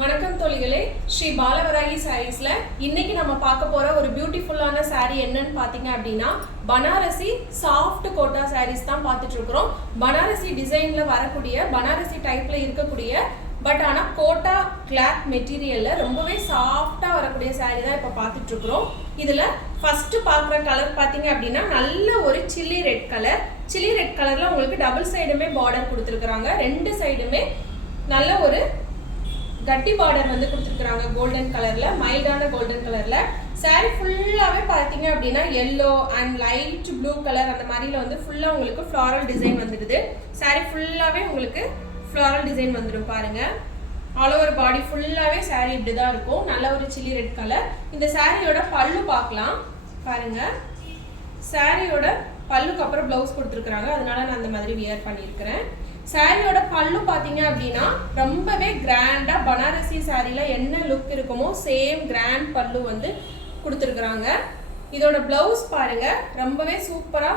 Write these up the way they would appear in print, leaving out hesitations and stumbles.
வணக்கம் தோழிகளே, ஸ்ரீ பாலவராகி சாரீஸ்ல இன்னைக்கு நம்ம பார்க்க போற ஒரு பியூட்டிஃபுல்லான சாரீ என்னன்னு பாத்தீங்க அப்படின்னா பனாரசி சாஃப்ட் கோட்டா சாரீஸ் தான் பார்த்துட்டு இருக்கிறோம். பனாரசி டிசைன்ல வரக்கூடிய பனாரசி டைப்ல இருக்கக்கூடிய பட் ஆனா கோட்டா கிளாத் மெட்டீரியல்ல ரொம்பவே சாஃப்டா வரக்கூடிய சாரீ தான் இப்ப பார்த்துட்டு இருக்கிறோம். இதுல ஃபர்ஸ்ட் பார்க்குற கலர் பாத்தீங்க அப்படின்னா நல்ல ஒரு chilli red colour. Chilli red கலர்ல உங்களுக்கு டபுள் சைடுமே பார்டர் கொடுத்துருக்காங்க. ரெண்டு சைடுமே நல்ல ஒரு கட்டி பார்டர் வந்து கொடுத்துருக்காங்க. கோல்டன் கலர்ல, மைல்டான கோல்டன் கலர்ல. சாரி ஃபுல்லாவே பாத்தீங்க அப்படின்னா yellow and light blue colour அந்த மாதிரில வந்து ஃபுல்லா உங்களுக்கு ஃப்ளாரல் டிசைன் வந்துடுது. சாரி ஃபுல்லாவே உங்களுக்கு ஃப்ளாரல் டிசைன் வந்துடும் பாருங்க. ஆல் ஓவர் பாடி ஃபுல்லாவே சாரி இப்படிதான் இருக்கும். நல்ல ஒரு சில்லி ரெட் கலர். இந்த சாரியோட பல்லு பார்க்கலாம் பாருங்க. சாரியோட பல்லுக்கு அப்புறம் பிளவுஸ் கொடுத்துருக்காங்க, அதனால நான் அந்த மாதிரி வியர் பண்ணியிருக்கிறேன். சாரியோட பல்லு பாத்தீங்க அப்படின்னா ரொம்பவே கிராண்டா பனாரசி சாரியில என்ன லுக் இருக்குமோ சேம் கிராண்ட் பல்லு வந்து கொடுத்துருக்குறாங்க. இதோட பிளவுஸ் பாருங்க, ரொம்பவே சூப்பரா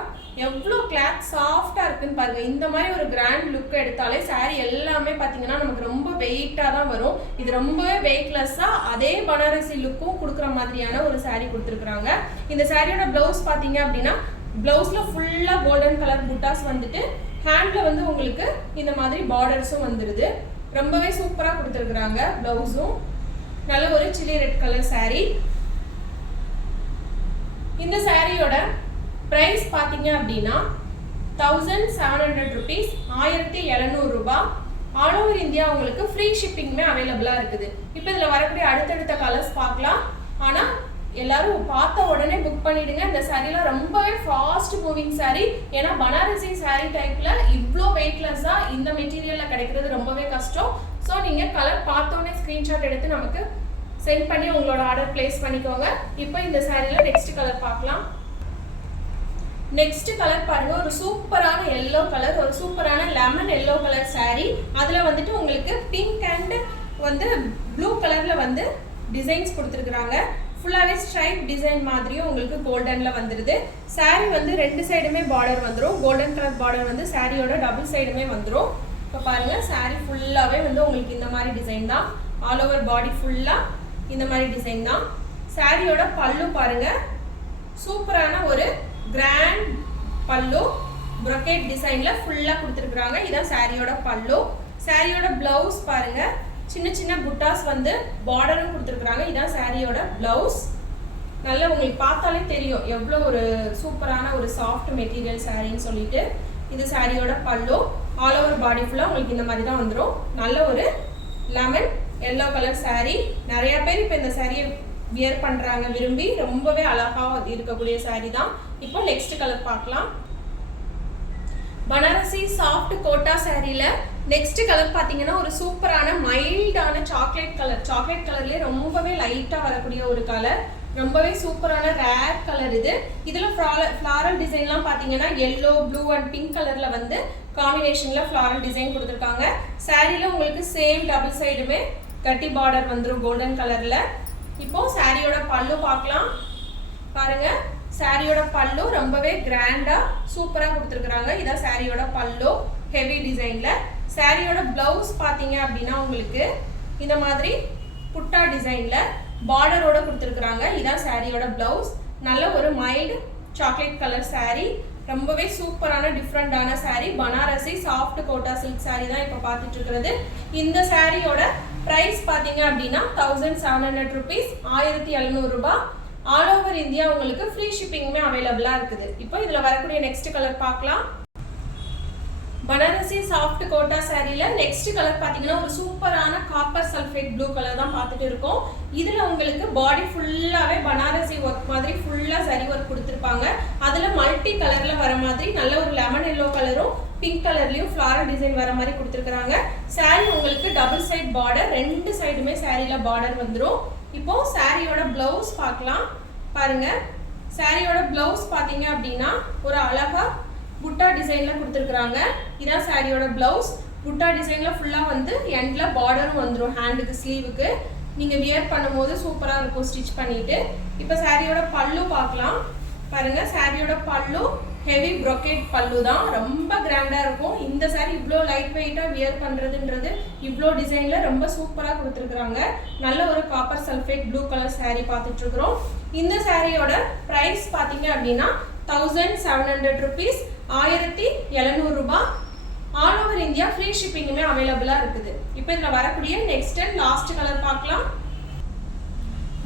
எவ்வளோ கிளாத் சாஃப்டா இருக்குன்னு பாருங்க. இந்த மாதிரி ஒரு கிராண்ட் லுக் எடுத்தாலே சாரி எல்லாமே பாத்தீங்கன்னா நமக்கு ரொம்ப வெயிட்டா தான் வரும். இது ரொம்பவே வெயிட்லெஸ்ஸா அதே பனாரசி லுக்கும் கொடுக்குற மாதிரியான ஒரு சாரி கொடுத்துருக்குறாங்க. இந்த சாரியோட பிளவுஸ் பாத்தீங்க அப்படின்னா பிளவுஸ்ல ஃபுல்லா கோல்டன் கலர் புட்டாஸ் வந்துட்டு ஹேண்ட்ல வந்து உங்களுக்கு இந்த மாதிரி பார்டர்ஸும் வந்துடுது. ரொம்பவே சூப்பரா கொடுத்துருக்குறாங்க. பிளவுஸும் நல்ல ஒரு சில்லி ரெட் கலர் சாரி. இந்த சாரியோட பிரைஸ் பாத்தீங்க அப்படின்னா 1700 rupees, 1700 ரூபாய். ஆல் ஓவர் இந்தியா உங்களுக்கு ஃப்ரீ ஷிப்பிங்குமே அவைலபிளா இருக்குது. இப்போ இதுல வரக்கூடிய அடுத்தடுத்த கலர்ஸ் பார்க்கலாம். ஆனா எல்லாரும் பார்த்த உடனே புக் பண்ணிடுங்க. இந்த சாரீல ரொம்பவே ஃபாஸ்ட் மூவிங் சாரி. ஏன்னா பனாரசி சாரி டைப்ல இவ்வளோ வெயிட்லெஸ்ஸா இந்த மெட்டீரியல்ல கிடைக்கிறது ரொம்பவே கஷ்டம். ஸோ நீங்க கலர் பார்த்தோன்னே ஸ்கிரீன்ஷாட் எடுத்து நமக்கு சென்ட் பண்ணி உங்களோட ஆர்டர் பிளேஸ் பண்ணிக்கோங்க. இப்போ இந்த சாரில நெக்ஸ்ட் கலர் பார்க்கலாம். நெக்ஸ்ட் கலர் பாருங்க, ஒரு சூப்பரான எல்லோ கலர், ஒரு சூப்பரான லெமன் எல்லோ கலர் சாரி. அதுல வந்துட்டு உங்களுக்கு பிங்க் அண்ட் வந்து ப்ளூ கலர்ல வந்து டிசைன்ஸ் கொடுத்துருக்குறாங்க. ஃபுல்லாவே ஸ்ட்ரைப் டிசைன் மாதிரியும் உங்களுக்கு கோல்டன்ல வந்துடுது. சாரி வந்து ரெண்டு சைடுமே பார்டர் வந்துடும். கோல்டன் கலர் பார்டர் வந்து சாரியோட டபுள் சைடுமே வந்துடும். இப்போ பாருங்க, சாரி ஃபுல்லாவே வந்து உங்களுக்கு இந்த மாதிரி டிசைன் தான். ஆல் ஓவர் பாடி ஃபுல்லா இந்த மாதிரி டிசைன் தான். சாரியோட பல்லு பாருங்க, சூப்பரான ஒரு கிராண்ட் பல்லு ப்ரொக்கேட் டிசைன்ல ஃபுல்லா கொடுத்துருக்காங்க. இதான் சாரியோட பல்லு. சாரியோட பிளவுஸ் பாருங்க, சின்ன சின்ன புட்டாஸ் வந்து பார்டரும் கொடுத்துருக்காங்க. இதான் சாரியோட பிளவுஸ். நல்லா உங்களுக்கு பார்த்தாலே தெரியும் எவ்வளோ ஒரு சூப்பரான ஒரு சாஃப்ட் மெட்டீரியல் சாரின்னு சொல்லிட்டு. இது சாரியோட பல்லு. ஆல் ஓவர் பாடி ஃபுல்லாக உங்களுக்கு இந்த மாதிரி தான் வந்துடும். நல்ல ஒரு லெமன் எல்லோ கலர் சாரி. நிறைய பேர் இப்போ இந்த சாரியை வியர் பண்ணுறாங்க விரும்பி. ரொம்பவே அழகாக இருக்கக்கூடிய சாரி தான். இப்போ நெக்ஸ்ட் கலர் பார்க்கலாம். பனாரசி சாஃப்ட் கோட்டா சாரியில நெக்ஸ்ட் கலர் பாத்தீங்கன்னா ஒரு சூப்பரான மைல்டான சாக்லேட் கலர். சாக்லேட் கலர்லயே ரொம்பவே லைட்டா வரக்கூடிய ஒரு கலர். ரொம்பவே சூப்பரான ரேர் கலர் இது. இதுல ஃப்ளாரல் டிசைன்லாம் பாத்தீங்கன்னா எல்லோ, ப்ளூ அண்ட் பிங்க் கலர்ல வந்து காம்பினேஷன்ல ஃப்ளாரல் டிசைன் கொடுத்துருக்காங்க. சாரியில உங்களுக்கு சேம் டபுள் சைடுமே கட்டி பார்டர் வந்துடும் கோல்டன் கலர்ல. இப்போ சாரியோட பல்லு பார்க்கலாம் பாருங்க. சாரியோட பல்லு ரொம்பவே கிராண்டா சூப்பரா கொடுத்துருக்காங்க. இதான் சாரியோட பல்லு ஹெவி டிசைன்ல. சாரியோட பிளவுஸ் பாத்தீங்க அப்படின்னா உங்களுக்கு இந்த மாதிரி புட்டா டிசைன்ல பார்டரோட கொடுத்துருக்காங்க. இதான் சாரியோட பிளவுஸ். நல்ல ஒரு மைல்டு சாக்லேட் கலர் சாரி. ரொம்பவே சூப்பரான டிஃப்ரெண்டான சாரி. பனாரசி சாஃப்ட் கோட்டா சில்க் சாரி தான் இப்போ பார்த்துட்டு இருக்கிறது. இந்த சாரியோட பிரைஸ் பாத்தீங்க அப்படின்னா 1700 rupees, 1700 ரூபாய். ஆல் ஓவர் இந்தியா உங்களுக்கு ஃப்ரீ ஷிப்பிங்குமே அவைலபிளா இருக்குது. இப்போ இதுல வரக்கூடிய நெக்ஸ்ட் கலர் பார்க்கலாம். பனாரசி சாஃப்ட் கோட்டா சாரியில நெக்ஸ்ட் கலர் பாத்தீங்கன்னா ஒரு சூப்பரான காப்பர் சல்ஃபேட் ப்ளூ கலர் தான் பார்த்துட்டு இருக்கோம். இதுல உங்களுக்கு பாடி ஃபுல்லாவே பனாரசி ஒர்க் மாதிரி ஃபுல்லா சரி ஒர்க் கொடுத்துருப்பாங்க. அதுல மல்டி கலர்ல வர மாதிரி நல்ல ஒரு லெமன் எல்லோ கலரும் பிங்க் கலர்லயும் ஃப்ளாரல் டிசைன் வர மாதிரி கொடுத்துருக்காங்க. சாரி உங்களுக்கு டபுள் சைட் பார்டர், ரெண்டு சைடுமே சாரியில பார்டர் வந்துடும். இப்போ சாரியோட பிளவுஸ் பார்க்கலாம் பாருங்க. சாரியோட பிளவுஸ் பாத்தீங்க அப்படின்னா ஒரு அழகா புட்டா டிசைன்ல கொடுத்துருக்காங்க. இதான் சாரியோட பிளவுஸ். புட்டா டிசைன்ல ஃபுல்லா வந்து எண்ட்ல பார்டரும் வந்துடும் ஹேண்டுக்கு, ஸ்லீவுக்கு. நீங்க வியர் பண்ணும்போது சூப்பரா இருக்கும் ஸ்டிச் பண்ணிட்டு. இப்போ சாரியோட பல்லு பார்க்கலாம் பாருங்க. சாரியோட பல்லு ஹெவி brocade பல்லு தான், ரொம்ப கிராண்டா இருக்கும். இந்த saree இவ்ளோ லைட் வெயிட்டா வியர் பண்றதுன்றது இவ்ளோ டிசைன்ல ரொம்ப சூப்பரா கொடுத்திருக்காங்க. நல்ல ஒரு copper sulphate blue colour saree பார்த்துட்டு இருக்கோம். இந்த சாரியோட பிரைஸ் பாத்தீங்க அப்படின்னா 1700 rupees, 1700 ரூபாய். ஆல் ஓவர் இந்தியா ஃப்ரீ ஷிப்பிங்குமே அவைலபிளா இருக்குது. இப்போ இதுல வரக்கூடிய நெக்ஸ்ட் அண்ட் லாஸ்ட் கலர் பார்க்கலாம்.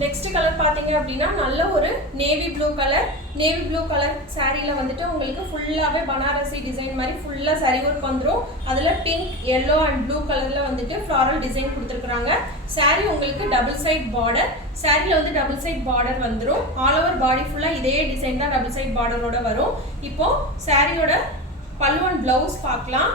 நெக்ஸ்ட் கலர் பாத்தீங்க அப்படின்னா நல்ல ஒரு நேவி ப்ளூ கலர் சாரியில வந்துட்டு உங்களுக்கு ஃபுல்லாவே பனாரசி டிசைன் மாதிரி ஃபுல்லா saree work வந்துரும். அதுல பிங்க், yellow அண்ட் ப்ளூ கலர்ல வந்துட்டு ஃப்ளாரல் டிசைன் கொடுத்திருக்காங்க. saree உங்களுக்கு டபுள் சைட் பார்டர், சாரியில வந்து டபுள் சைட் பார்டர் வந்துரும். ஆல் ஓவர் பாடி ஃபுல்லா இதே டிசைன் தான் டபுள் சைட் பார்டரோட வரும். இப்போ சாரியோட பல்லு அண்ட் பிளவுஸ் பார்க்கலாம்.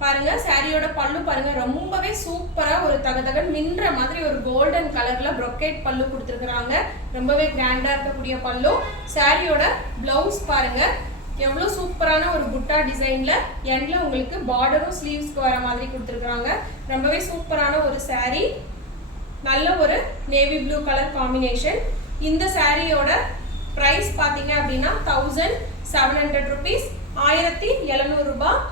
பாருங்க சாரியோட பல்லு பாருங்க ரொம்பவே சூப்பரா ஒரு தகதகன் மின்ற மாதிரி ஒரு கோல்டன் கலர்ல brocade பல்லு கொடுத்திருக்காங்க. ரொம்பவே கிராண்டா இருக்கக்கூடிய பல்லு. சாரியோட பிளவுஸ் பாருங்க எவ்வளவு சூப்பரான ஒரு புட்டா டிசைன்ல எண்ட்ல உங்களுக்கு பார்டரும் ஸ்லீவ்ஸ்க்கு வர மாதிரி கொடுத்திருக்காங்க. ரொம்பவே சூப்பரான ஒரு saree, நல்ல ஒரு நேவி ப்ளூ கலர் காம்பினேஷன். இந்த சாரியோட பிரைஸ் பாத்தீங்க அப்படின்னா 1700 rupees, 1700 ரூபாய்.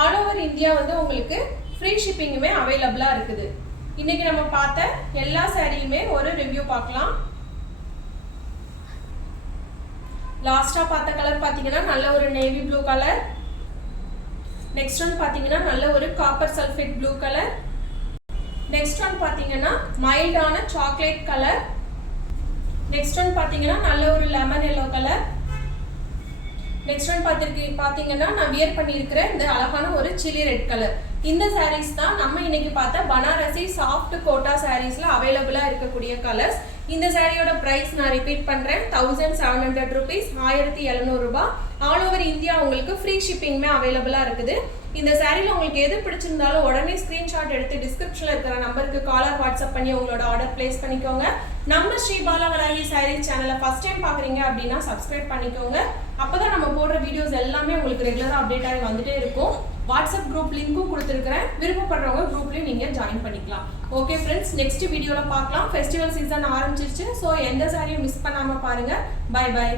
ஆல் ஓவர் இந்தியா வந்து உங்களுக்கு ஃப்ரீ ஷிப்பிங்குமே அவைலபிளா இருக்குது. இன்னைக்கு நம்ம பார்த்த எல்லா சாரியுமே ஒரு ரிவ்யூ பார்க்கலாம். லாஸ்டா பார்த்த கலர் பாத்தீங்கன்னா நல்ல ஒரு navy blue colour. Next one பாத்தீங்கன்னா நல்ல ஒரு copper sulphate blue colour. Next one பாத்தீங்கன்னா மைல்டான சாக்லேட் கலர். நெக்ஸ்ட் ஒன் பாத்தீங்கன்னா நல்ல ஒரு lemon yellow colour. Next one பாத்தீங்கன்னா நான் வியர் பண்ணியிருக்கிற இந்த அழகான ஒரு சில்லி ரெட் கலர். இந்த சாரீஸ் தான் நம்ம இன்னைக்கு பார்த்த பனாரசி சாஃப்ட் கோட்டா சாரீஸ்ல அவைலபிளா இருக்கக்கூடிய கலர்ஸ். இந்த சாரியோட பிரைஸ் நான் ரிப்பீட் பண்றேன், 1700 rupees, 1700 ரூபாய். ஆல் ஓவர் இந்தியா உங்களுக்கு ஃப்ரீ ஷிப்பிங்குமே அவைலபிளா இருக்குது. இந்த சாரியில உங்களுக்கு எது பிடிச்சிருந்தாலும் உடனே ஸ்கிரீன்ஷாட் எடுத்து டிஸ்கிரிப்ஷன்ல இருக்கிற நம்பருக்கு காலர் வாட்ஸ்அப் பண்ணி உங்களோட ஆர்டர் பிளேஸ் பண்ணிக்கோங்க. நம்ம ஸ்ரீ பாலா வராகி சாரீஸ் சேனலை ஃபர்ஸ்ட் டைம் பாக்குறீங்க அப்படின்னா சப்ஸ்கிரைப் பண்ணிக்கோங்க. அப்பதான் நம்ம போடுற வீடியோஸ் எல்லாமே உங்களுக்கு ரெகுலரா அப்டேட் ஆகி வந்துட்டே இருக்கும். வாட்ஸ்அப் குரூப் லிங்க்கும் கொடுத்துருக்கிறேன், விருப்பப்படுறவங்க குரூப்லயும் நீங்க ஜாயின் பண்ணிக்கலாம். ஓகே ஃப்ரெண்ட்ஸ், நெக்ஸ்ட் வீடியோல பார்க்கலாம். ஃபெஸ்டிவல் சீசன் ஆரம்பிச்சிருச்சு, ஸோ எந்த சாரியும் மிஸ் பண்ணாம பாருங்க. Bye by.